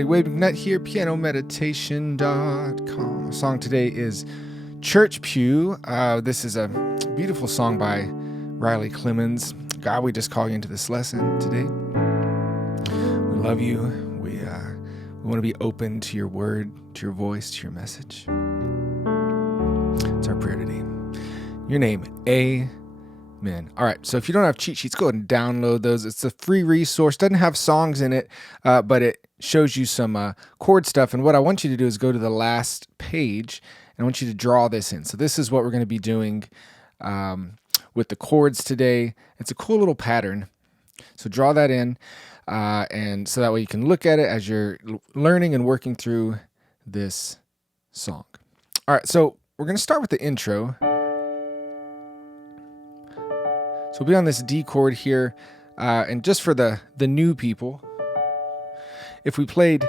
everybody. Wade McNutt here, pianomeditation.com. The song today is Church Pew. This is a beautiful song by Riley Clemmons. God, we just call you into this lesson today. We love you. We want to be open to your word, to your voice, to your message. It's our prayer today. Your name, Amen. All right, so if you don't have cheat sheets, go ahead and download those. It's a free resource. Doesn't have songs in it, but it shows you some chord stuff. And what I want you to do is go to the last page, and I want you to draw this in. So this is what we're going to be doing with the chords today. It's a cool little pattern. So draw that in, and so that way you can look at it as you're learning and working through this song. All right, so we're going to start with the intro. So we'll be on this D chord here, and just for the new people, if we played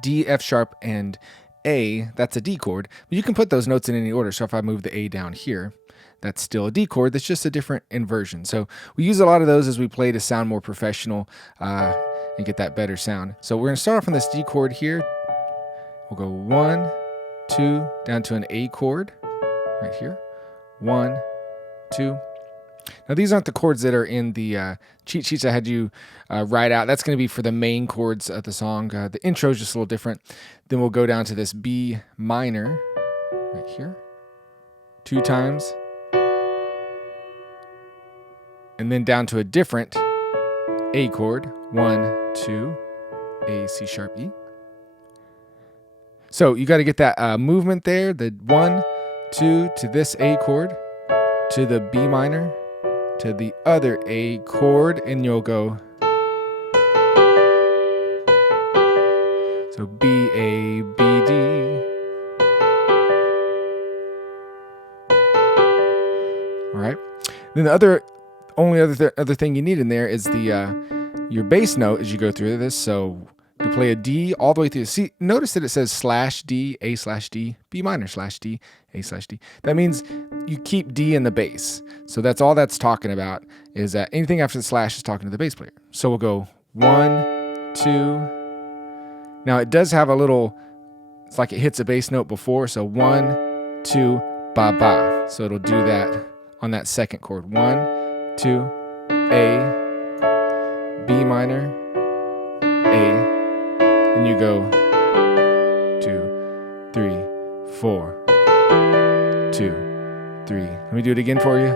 D, F sharp, and A, that's a D chord, but you can put those notes in any order. So if I move the A down here, that's still a D chord, that's just a different inversion. So we use a lot of those as we play to sound more professional and get that better sound. So we're going to start off on this D chord here. We'll go 1, 2, down to an A chord right here. 1, 2. Now these aren't the chords that are in the cheat sheets I had you write out. That's going to be for the main chords of the song. The intro is just a little different. Then we'll go down to this B minor right here 2 times. And then down to a different A chord. 1, 2, A, C sharp, E. So you got to get that movement there. The 1, 2 to this A chord, to the B minor, to the other A chord, and you'll go. So B, A, B, D. All right. Then the only other thing you need in there is the your bass note as you go through this. So you play a D all the way through. See, notice that it says /D, A/D, B minor /D, A/D. That means you keep D in the bass. So that's all that's talking about, is that anything after the slash is talking to the bass player. So we'll go 1, 2. Now it does have a little, it's like it hits a bass note before. So 1, 2, ba ba. So it'll do that on that second chord. 1, 2, A, B minor, A. And you go 2, 3, 4, 2, 3. Let me do it again for you.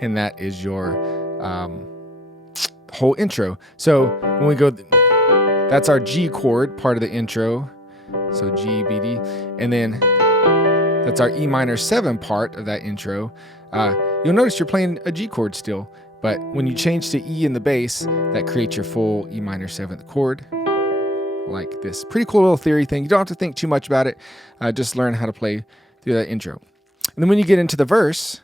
And that is your whole intro. So when we go, that's our G chord, part of the intro. So G, B, D. And then that's our E minor 7 part of that intro. You'll notice you're playing a G chord still, but when you change to E in the bass, that creates your full E minor 7th chord, like this. Pretty cool little theory thing. You don't have to think too much about it. Just learn how to play through that intro. And then when you get into the verse,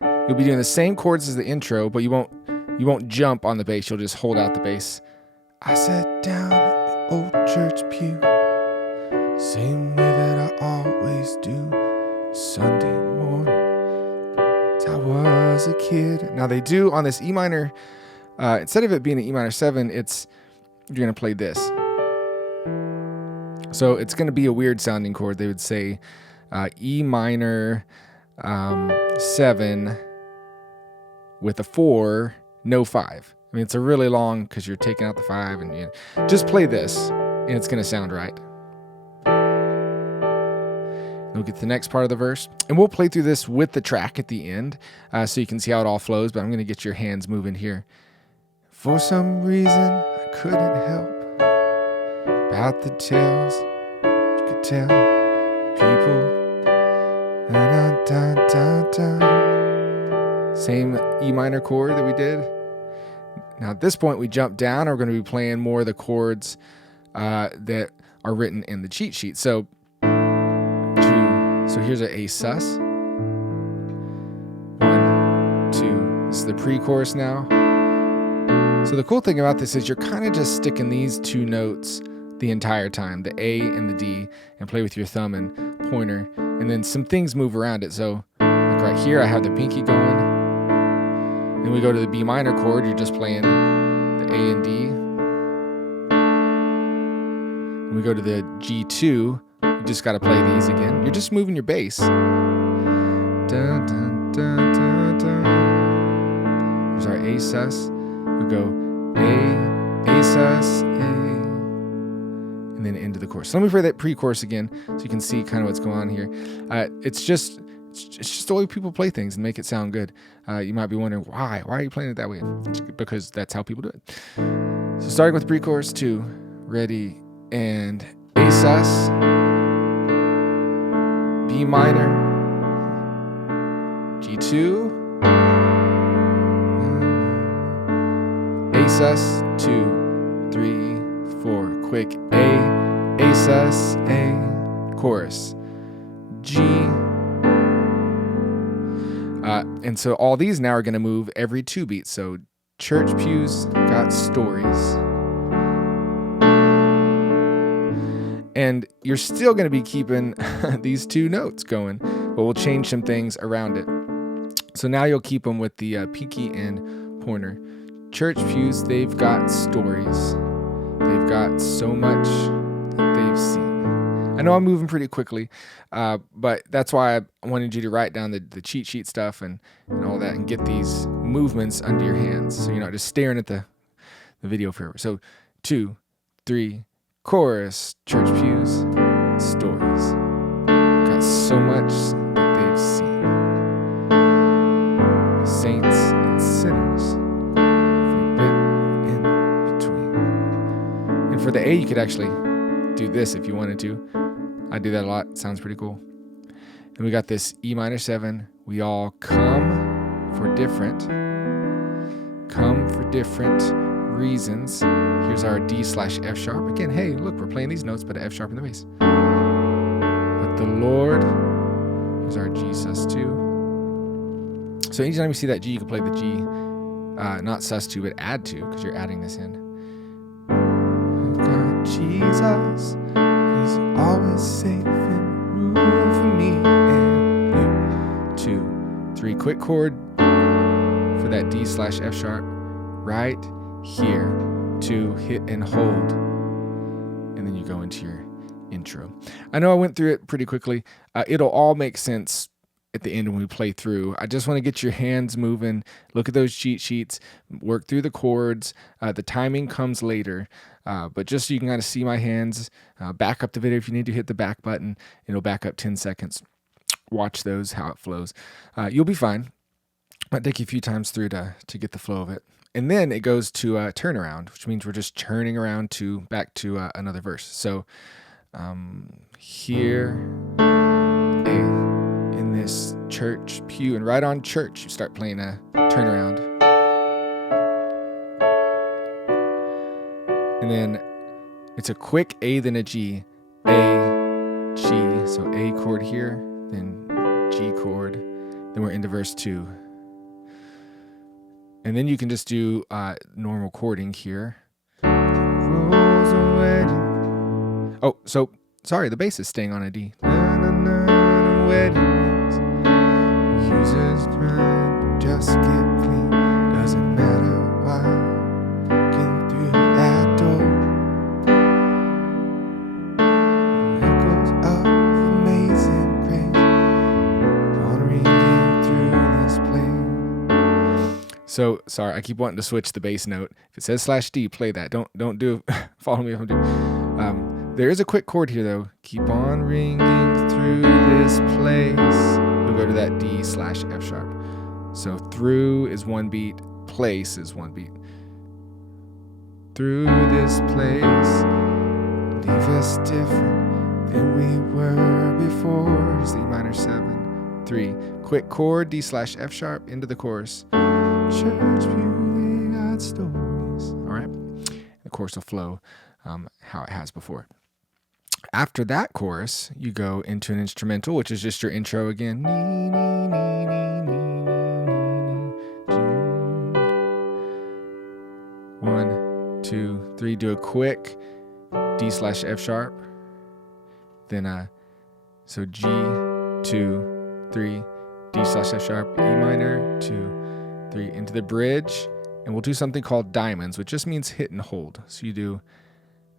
you'll be doing the same chords as the intro, but you won't jump on the bass. You'll just hold out the bass. I sat down at the old church pew, same way that I always do, Sunday morning, as I was a kid. Now they do on this E minor, instead of it being an E minor 7, you're going to play this. So it's going to be a weird sounding chord. They would say E minor 7 with a 4, no 5. I mean, it's a really long, because you're taking out the 5, and you just play this, and it's going to sound right. We'll get to the next part of the verse, and we'll play through this with the track at the end, so you can see how it all flows, but I'm going to get your hands moving here. For some reason, I couldn't help about the tales you could tell people. Same E minor chord that we did. Now at this point we jump down, and we're going to be playing more of the chords that are written in the cheat sheet. So here's an A sus. 1, 2. This is the pre-chorus now. So the cool thing about this is you're kind of just sticking these two notes the entire time, the A and the D, and play with your thumb and pointer, and then some things move around it. So like right here, I have the pinky going. Then we go to the B minor chord, you're just playing the A and D. When we go to the G2, you just got to play these again. You're just moving your bass. Dun, dun, dun, dun, dun. There's our A sus. We go A sus, A, and then into the chorus. So let me play that pre-chorus again so you can see kind of what's going on here. It's just the way people play things and make it sound good. You might be wondering, why are you playing it that way? It's because that's how people do it. So starting with pre-chorus 2, ready, and A sus, B minor, G2, A sus, 2, 3, 4, quick, A sus, A, chorus, G. And so all these now are going to move every 2 beats. So church pews got stories. And you're still going to be keeping these 2 notes going, but we'll change some things around it. So now you'll keep them with the pinky and pointer. Church pews, they've got stories. They've got so much that they've seen. I know I'm moving pretty quickly, but that's why I wanted you to write down the cheat sheet stuff and all that and get these movements under your hands so you're not just staring at the video forever. So 2, 3, chorus, church pews, stories. Got so much that they've seen. Saints and sinners, every bit in between. And for the A, you could actually do this if you wanted to. I do that a lot. It sounds pretty cool. And we got this E minor 7. We all come for different reasons. Here's our D slash F sharp. Again, hey, look, we're playing these notes, but an F sharp in the bass. But the Lord, here's our G sus2. So anytime you see that G, you can play the G, not sus2, but add 2, because you're adding this in. God, Jesus, he's always safe and room for me and you. 2, 3, quick chord for that D slash F sharp, right here, to hit and hold, and then you go into your intro. I know I went through it pretty quickly. It'll all make sense at the end when we play through. I just want to get your hands moving, look at those cheat sheets, work through the chords. The timing comes later, but just so you can kind of see my hands, back up the video if you need to, hit the back button. It'll back up 10 seconds. Watch those, how it flows. You'll be fine. Might take you a few times through to get the flow of it. And then it goes to turnaround, which means we're just turning around back to another verse. So here, A, in this church pew, and right on church, you start playing a turnaround. And then it's a quick A, then a G. A, G, so A chord here, then G chord, then we're into verse 2. And then you can just do normal chording here. Oh, so sorry, the bass is staying on a D. Users trying to just get clean. Doesn't matter why. Getting through that door. Echoes of amazing grace. On ringing through this place. So sorry, I keep wanting to switch the bass note. If it says /D, play that. Don't do. Follow me if I'm doing. There is a quick chord here though. Keep on ringing through this place. We'll go to that D slash F sharp. So through is 1 beat, place is 1 beat. Through this place, leave us different than we were before. Here's the E minor 7, 3. Quick chord, D slash F sharp, into the chorus. Church pew, they got stories. All right, the chorus will flow how it has before. After that chorus, you go into an instrumental, which is just your intro again. 2, 3. Do a quick D slash F sharp. Then so G, 2, 3, D slash F sharp, E minor, 2, 3, into the bridge. And we'll do something called diamonds, which just means hit and hold. So you do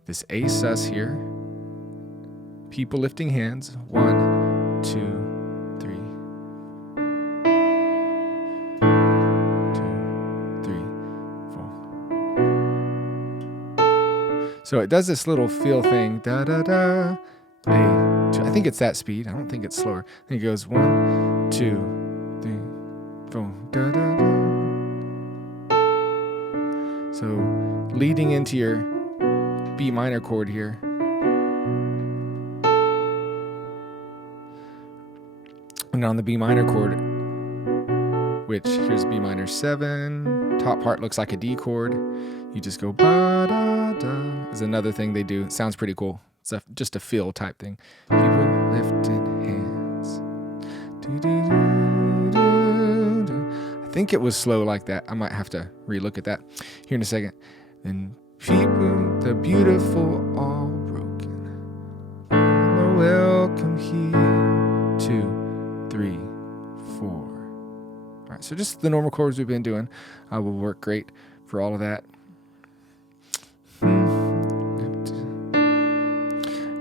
this A sus here, people lifting hands, 1, 2, 3, 2, 3, 4. So it does this little feel thing, da da da, A, 2. I think it's that speed. I don't think it's slower. I think it goes 1, 2, 3, 4, da da da. So leading into your B minor chord here. And on the B minor chord, which here's B minor 7, top part looks like a D chord. You just go ba da da. Is another thing they do. It sounds pretty cool. It's just a feel type thing. People lifting hands. Do, do, do, do, do. I think it was slow like that. I might have to relook at that here in a second. Then people, the beautiful, all broken. Oh, welcome here. 2, 3, 4. All right, so just the normal chords we've been doing will work great for all of that.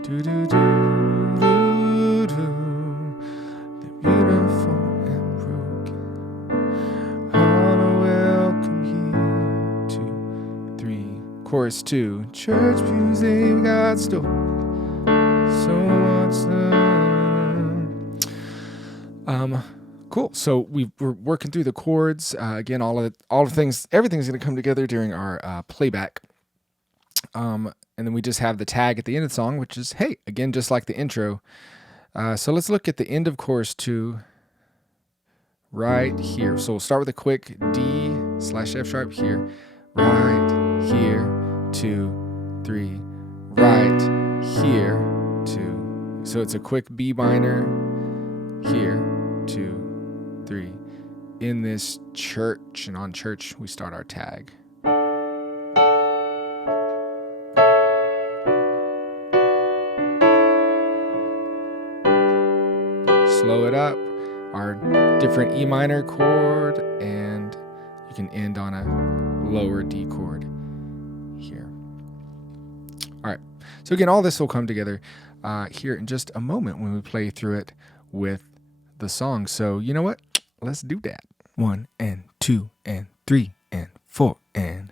Do, do, do, do, do. The beautiful and broken. All are welcome here. 2, 3. Chorus 2. Church pews they've got stolen. So what's cool. So we're working through the chords. Again, all of things, everything's going to come together during our playback. And then we just have the tag at the end of the song, which is, hey, again, just like the intro. So let's look at the end of chorus 2 right here. So we'll start with a quick D slash F sharp here. Right here, 2, 3. Right here, 2. So it's a quick B minor here, 2, 3. In this church, and on church, we start our tag. Slow it up, our different E minor chord, and you can end on a lower D chord here. All right, so again, all this will come together here in just a moment when we play through it with the song. So you know what? Let's do that. 1 and 2 and 3 and 4 and...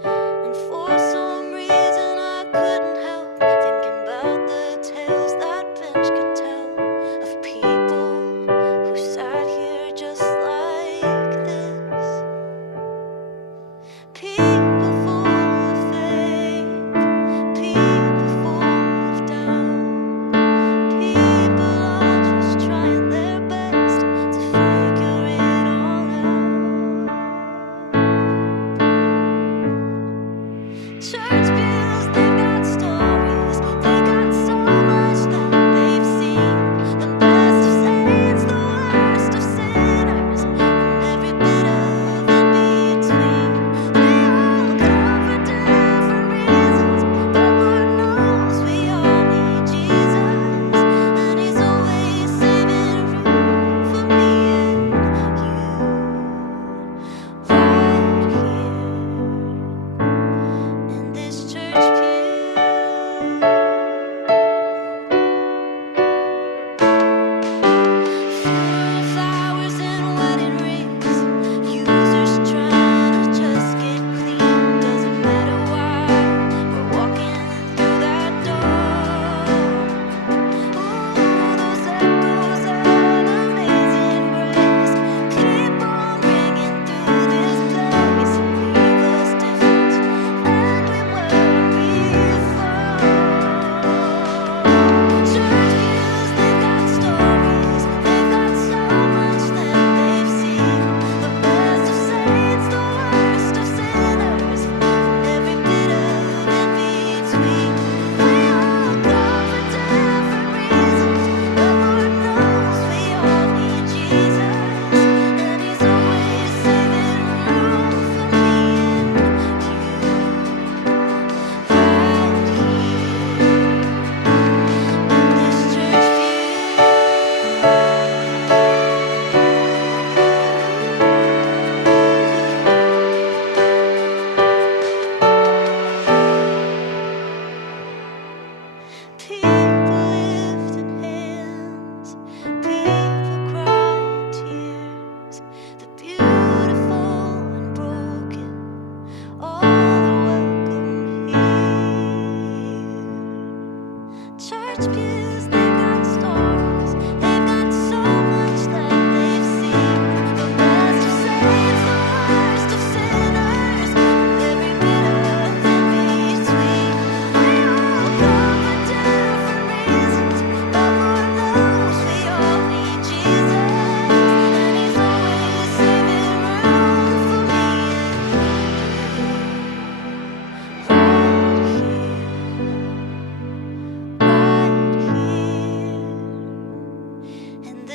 And for some reason I couldn't help thinking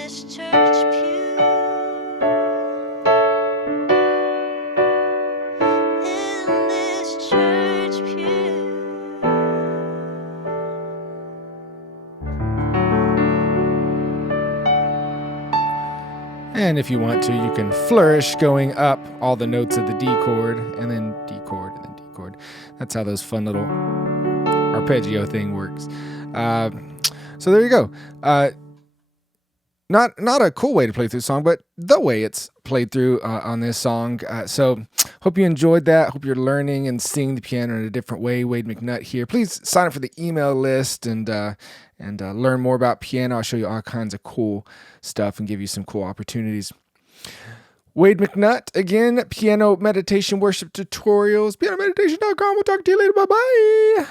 this church pew, in this church pew. And if you want to, you can flourish going up all the notes of the D chord, and then D chord, and then D chord. That's how those fun little arpeggio thing works. So there you go. Not a cool way to play through the song, but the way it's played through on this song. So hope you enjoyed that. Hope you're learning and seeing the piano in a different way. Wade McNutt here. Please sign up for the email list and learn more about piano. I'll show you all kinds of cool stuff and give you some cool opportunities. Wade McNutt, again, piano meditation worship tutorials, pianomeditation.com. We'll talk to you later. Bye-bye.